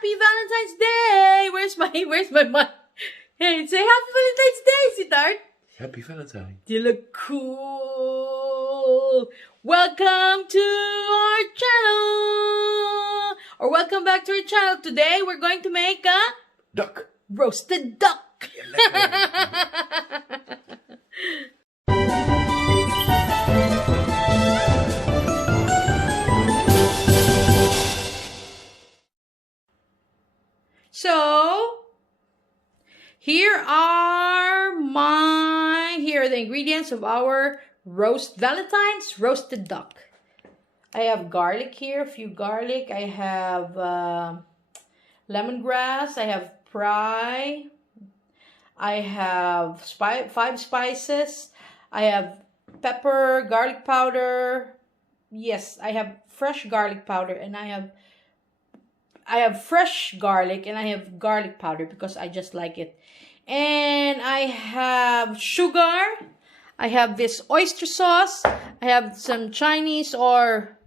Happy Valentine's Day! Where's my mic? Hey, say Happy Valentine's Day, sweetheart. Happy Valentine. You look cool. Welcome to our channel. Or welcome back to our channel. Today we're going to make a Duck. roasted duck. So, here are the ingredients of our Valentine's roasted duck. I have garlic here, a few garlic. I have lemongrass. I have fry. I have 5 spices. I have pepper, garlic powder. Yes, I have fresh garlic powder, and I have fresh garlic, and I have garlic powder because I just like it. And I have sugar. I have this oyster sauce. I have some Chinese, or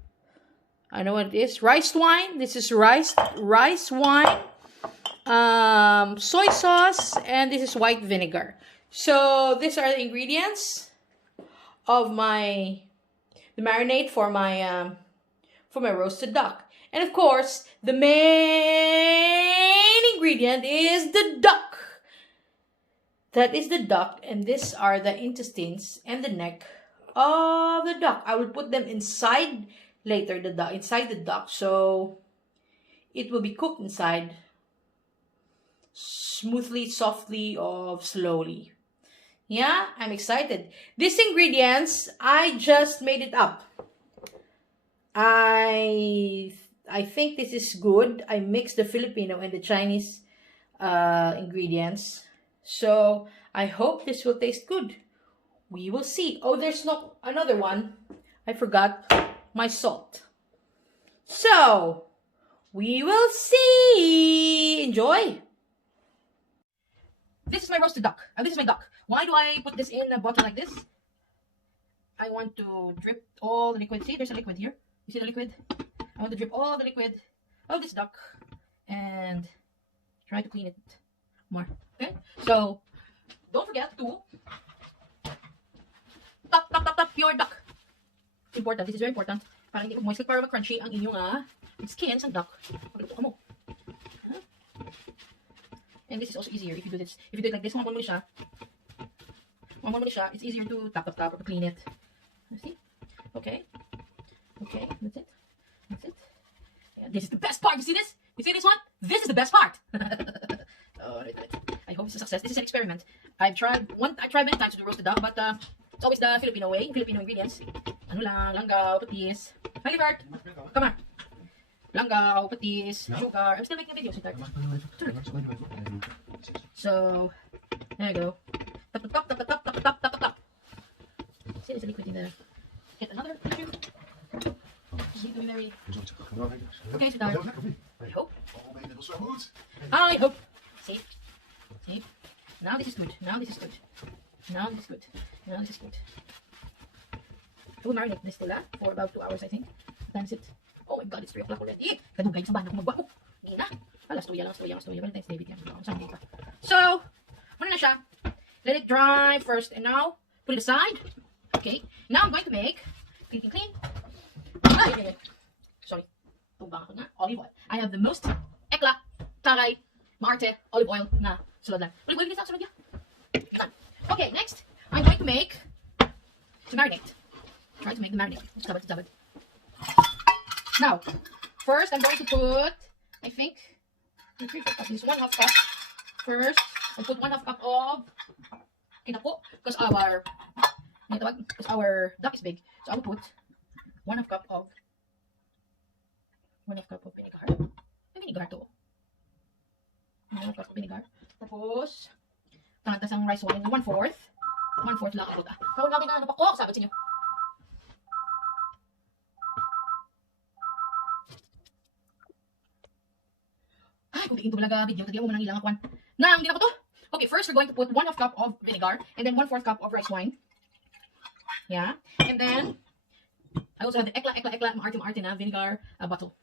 I don't know what it is, rice wine. This is rice wine. Soy sauce, and this is white vinegar. So these are the ingredients of the marinade for my roasted duck. And of course, the main ingredient is the duck. That is the duck, and these are the intestines and the neck of the duck. I will put them inside later, inside the duck, so it will be cooked inside smoothly, softly, or slowly. Yeah, I'm excited. These ingredients, I just made it up. I think this is good. I mixed the Filipino and the Chinese ingredients. So I hope this will taste good. We will see. Oh, there's another one. I forgot my salt. So we will see. Enjoy. This is my roasted duck. This is my duck. Why do I put this in a bottle like this? I want to drip all the liquid. See, there's a liquid here. You see the liquid? I want to drip all the liquid of this duck and try to clean it more. Okay? So, don't forget to tap your duck. Important. This is very important. Para hindi moist, para crunchy ang inyong skin sa duck. Pagluto ka mo. Huh? And this is also easier if you do this. If you do it like this, one mo siya. It's easier to tap or to clean it. See? Okay. Okay, that's it. That's it. Yeah, this is the best part. You see this? You see this one? This is the best part. Alright. I hope it's a success. This is an experiment. I've tried many times to do roasted duck, but it's always the Filipino way, Filipino ingredients. Ano lang, langgao, patis. Hi, Bert. Come on. Langgao, patis, sugar. I'm still making a video, sweetheart. So, there you go. Tap. See, there's a liquid in there. Get another. Okay, sweetheart. I hope. I hope. See? Now this is good. I will marinate this still for about 2 hours, I think. Times it. Oh my God, it's 3 o'clock already. Kadugay sa bahay na kumagwa ko. Hindi na. Alas 2 lang. Valentine's Day weekend. So, ano na siya? Let it dry first, and now put it aside. Okay. Now I'm going to make clean. Sorry. Tumbang ako na. Olive oil. I have the most ekla, taray, maarte, olive oil na sulod lang. Olive oil nisa sulod niya. Okay, next, I'm going to make the marinade. Try to make the marinade. It's tabad. Now, first I'm going to put, I think, this 1/2 cup. First, I'll put 1/2 cup of kinako because our duck is big. So I will put 1/2 cup of vinegar. Vinegar to. 1/2 cup of vinegar. Tapos, tangantas ang rice wine. 1/4. 1/4 lang ako. Kawal namin na pa ko. Sabi sa inyo. Ay, kung tingin to talaga video. Tadi ako manang ilang akwan. Hindi na ko to. Okay, first we're going to put 1/2 cup of vinegar and then 1/4 cup of rice wine. Yeah. And then I also have the ekla maarte na vinegar bottle.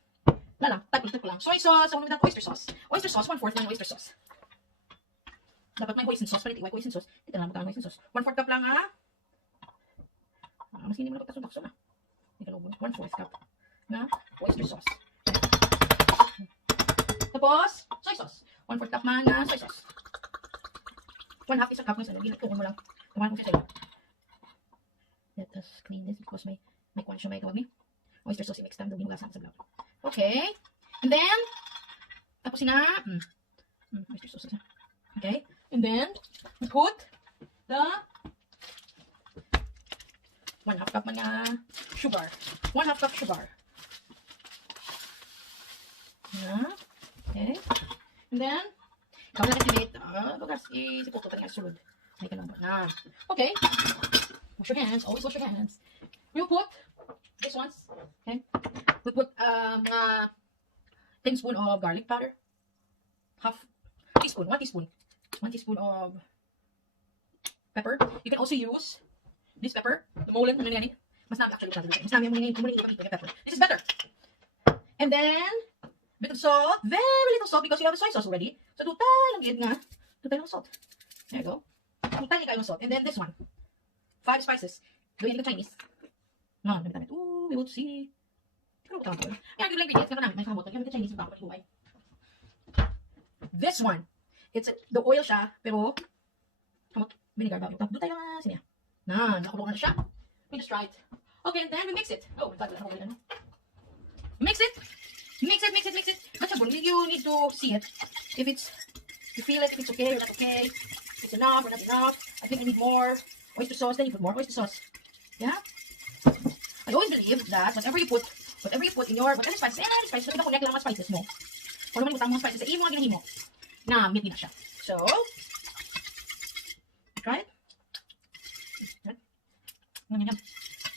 Wala lang, type ko lang. Soy sauce, ako naman oyster sauce. Oyster sauce, 1/4 lang oyster sauce. Dapat may hoisin sauce, palit hoisin sauce. Ito lang, magkano hoisin sauce. 1/4 cup lang mas hindi mo na pagtasong-takso na. Hindi ka lubon. 1/4 cup na oyster sauce. Tapos, soy sauce. 1/4 cup man na soy sauce. 1/2 isang cup ng sa'yo. Ginagtuon mo lang. Tumahan ko siya sa'yo. Let us clean this because may kwan siya, may tawag ni. Oyster sauce i-mix time. Daw ginugasan sa vlog. Okay. And then, tapos na, oyster sauce. Okay. And then, we put the 1/2 cup man na sugar. 1/2 cup sugar. Okay. And then, ikaw na estimate. Bagas, isiputo pa nga sulod. May ka lang na. Okay. Wash your hands. Always wash your hands. You put this ones. Okay. We put mga tablespoon of garlic powder. 1 teaspoon. 1 teaspoon of pepper. You can also use this pepper. The molen. Mas namin actually mas namin yung pepper. This is better. And then, bit of salt. Very little salt because you have a soy sauce already. So, tutay lang gid nga. Tutay lang salt. There you go. Tutay lang salt. And then this one. 5 spices. Gawin ka Chinese. No, damit. Ooh, we will see. Pero ko tawag. Kaya yung ingredients ka na may kabutan. Kaya Chinese ba ako buhay. This one. It's the oil siya, pero kamot vinegar ba? Tutay lang siya. Nakulong na siya. We just try it. Okay, and then we mix it. Oh, mix it. Vegetable, you need to see it. If you feel it, if it's okay or not okay. If it's enough or not enough. I think I need more oyster sauce. Then you put more oyster sauce. Yeah? I always believe that whatever you put in your, whatever spices, any spices, ito connect lang mga spices mo. Kung naman ibutang mga spices, i mo ang ginahimo. Na, meet na siya. So, try it.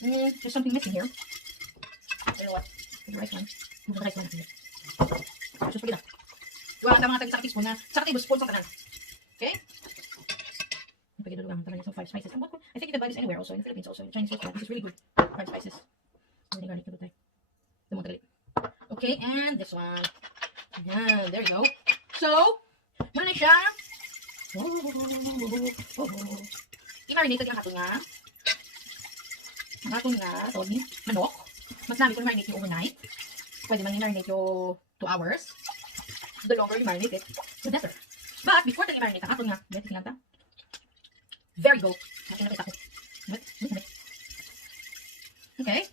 There's something missing here. You know what? The rice one. Yung rice one. Just pagkita. Wala ka mga tag-isa teaspoon na. Saka tablespoon sa kanan. Okay? Pagkita lang talaga sa 5 spices. I think you can buy this anywhere also. In the Philippines also. In the Chinese restaurant. This is really good. 5 spices. Hindi garlic na tayo. Dumadali. Okay, and this one. Yan. There you go. So, muna na siya. I-marinate yung ato nga. Ang ato nga, tawag ni manok. Mas namin kung marinate yung overnight. Pwede man i-marinate yung 2 hours. The longer you marinate it, the better. But before tayo i-marinate, ang ato nga, tingnan ta. Very good. Nakita ko. Okay.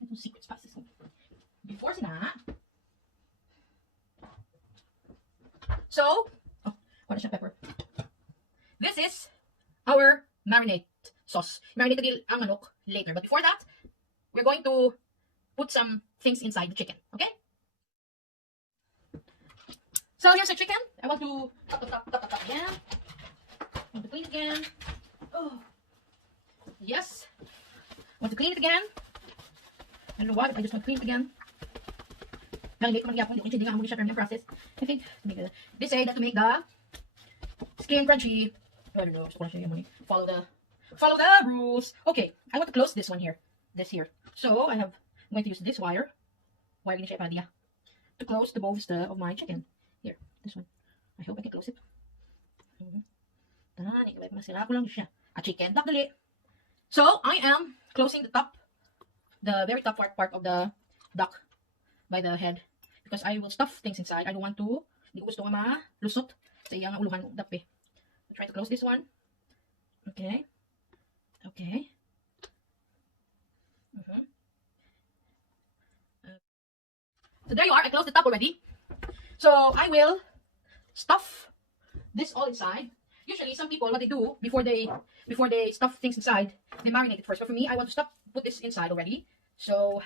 Ito secret spices. Before sina. So, what is the pepper? This is our marinade sauce. Marinate ang manok later. But before that, we're going to put some things inside the chicken. Okay? So here's the chicken. I want to top again. I want to clean it again. Oh. Yes. I want to clean it again. I don't know why, but I just want to clean it again. Marinate ko magyapon. Hindi nga mo siya term yung process. I think, they say that to make the skin crunchy. I don't know. Follow the rules. Okay, I want to close this one here. This here. So I'm going to use this wire. Wire siya para to close the both of my chicken. Here, this one. I hope I can close it. Tani, masira ko lang siya. A chicken, dali. So I am closing the very top part of the duck by the head because I will stuff things inside. I don't want to. Hindi ko gusto nga malusot sa iyang uluhan ng duck. Try to close this one. Okay. Okay. So there you are. I closed the top already. So I will stuff this all inside. Usually, some people what they do before they stuff things inside, they marinate it first. But for me, I want to put this inside already. So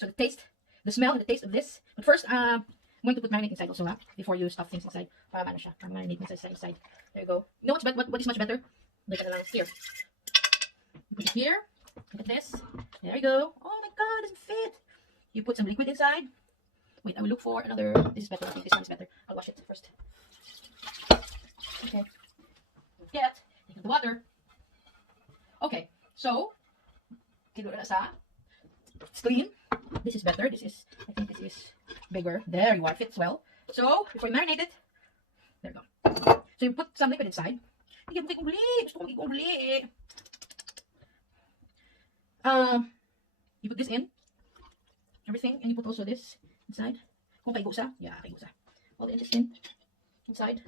the taste, the smell, and the taste of this. But first, I'm going to put marinade inside also, before you stuff things inside. Para marinate inside. There you go. You know what is much better? Look at it here. You put it here. Look at this. There you go. Oh my God, it doesn't fit. You put some liquid inside. Wait, I will look for another. This is better. I think this one is better. I'll wash it first. Okay. Take out the water. Okay. So, it's clean. This is is better. I think this is bigger. There you are, fits well. So, before you marinate it, there you go. So you put some liquid inside. You put this in, everything, and you put also this inside. Kung kaigo siya, yeah, kaigo siya. All the intestine inside.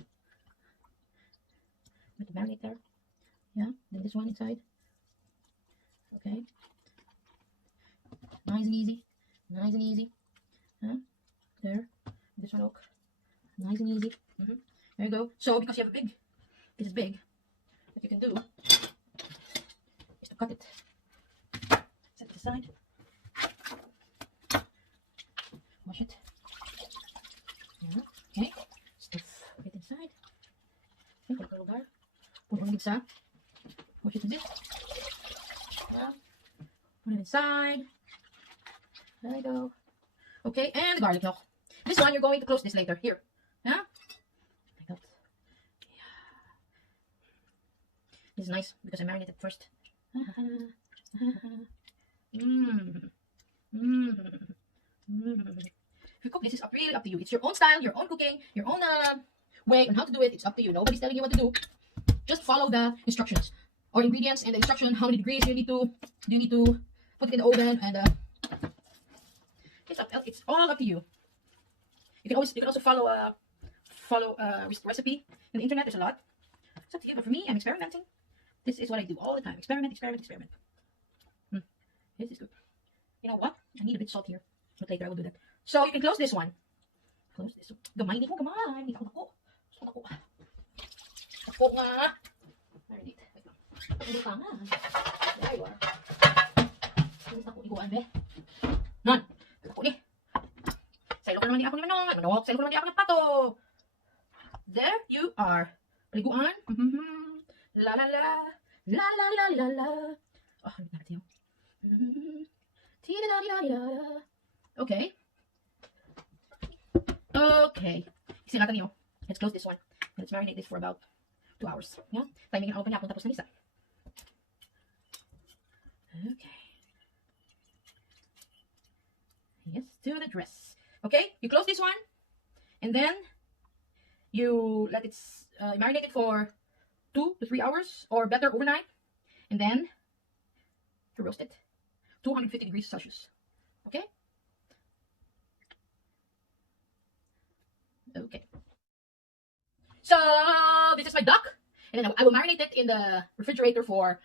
Put the marinate there. Yeah, then this one inside. Okay. Nice and easy. Nice and easy. Huh? There. This one, look. Nice and easy. There you go. So, because you have a big, this is big, what you can do is to cut it. Set it aside. Wash it. Yeah. Okay. Stuff it inside. Okay, put a little there. Put it on the inside. Wash it in this. Yeah. Put it inside. There you go. Okay, and the garlic now. This one, you're going to close this later. Here. Yeah? Like that. Yeah. This is nice because I marinated first. If you cook, this is really up to you. It's your own style, your own cooking, your own way on how to do it. It's up to you. Nobody's telling you what to do. Just follow the instructions or ingredients and the instruction. How many degrees you need to put it in the oven, and it's all up to you. You can also follow a recipe in the internet. There's a lot. It's up to you. But for me, I'm experimenting. This is what I do all the time. Experiment. This is good. You know what? I need a bit salt here. But later I will do that. So you can close this one. Close this. Gamay, hindi mo gamay. Hindi ako. Ako nga. Marinate. Wait lang. Hindi pa nga. There you are. Hindi ako iguan, be. Non. Ako ni. Sa ilo ko naman ni ako ni Manong. Manong. Sa ilo ko naman ni ako ng pato. There you are. Paliguan. La la la. La la la la la. Oh, wait na natin yun. Okay. Okay. Isinatan niyo. Let's close this one. Let's marinate this for about 2 hours. Yeah? Timing ang open niya. Tapos na isa. Okay. Yes, to the dress. Okay? You close this one. And then, you let it marinate it for 2 to 3 hours. Or better, overnight. And then, to roast it. 250 degrees Celsius. Okay? Okay. So, this is my duck. And then I will marinate it in the refrigerator for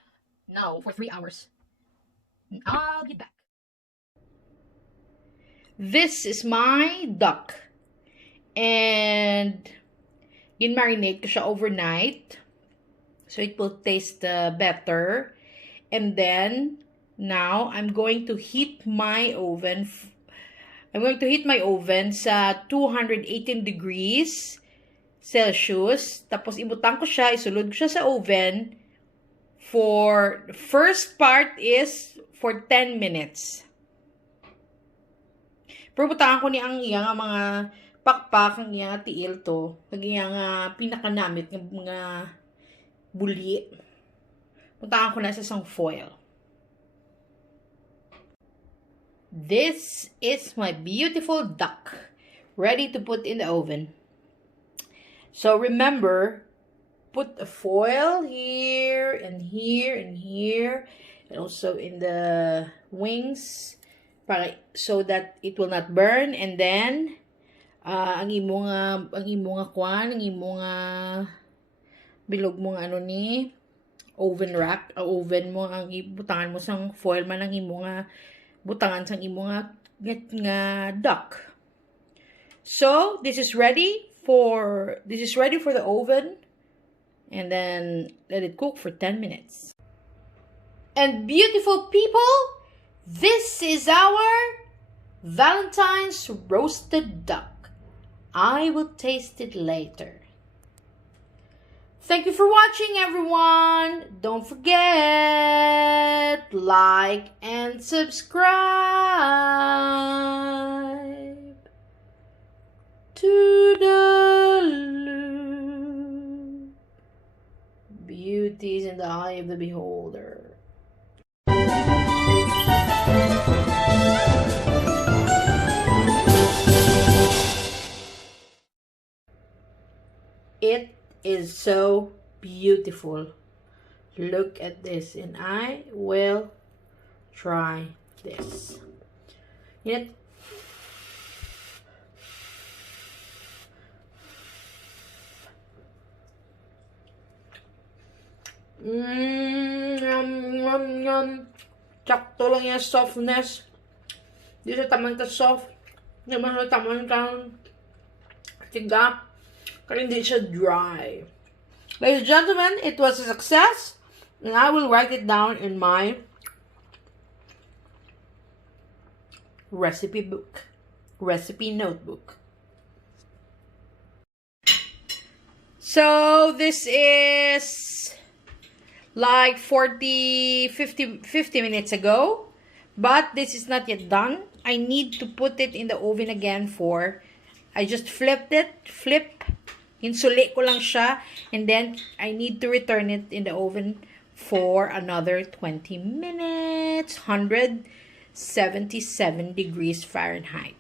3 hours. And I'll be back. This is my duck. And gin-marinate ko siya overnight. So it will taste better. And then, now, I'm going to heat my oven. I'm going to heat my oven sa 218 degrees Celsius. Tapos, ibutang ko siya, isulod ko siya sa oven for, the first part is for 10 minutes. Pero butangan ko ni ang iyang mga pakpak, ang iyang tiil to. Ang iyang pinakanamit ng mga buli. Butangan ko na sa isang foil. This is my beautiful duck, ready to put in the oven. So remember, put a foil here and here and here, and also in the wings, so that it will not burn. And then, ang imong bilog mong ano ni oven rack, oven mo ang ibutangan mo sang foil man ang imong butangan sang imong nga duck. So this is ready for the oven, and then let it cook for 10 minutes. And beautiful people, this is our Valentine's roasted duck. I will taste it later. Thank you for watching, everyone. Don't forget, like and subscribe to the loop. Beauty is in the eye of the beholder. is so beautiful. Look at this, and I will try this. Yet, sakto lang yung softness. Di siya tamang soft. Di naman siya tamang tiga. Kaya hindi siya dry. Ladies and gentlemen, it was a success. And I will write it down in my recipe book. Recipe notebook. So, this is like 50 minutes ago. But this is not yet done. I need to put it in the oven again for... I just flipped it. Insuli ko lang siya. And then, I need to return it in the oven for another 20 minutes. 177 degrees Fahrenheit.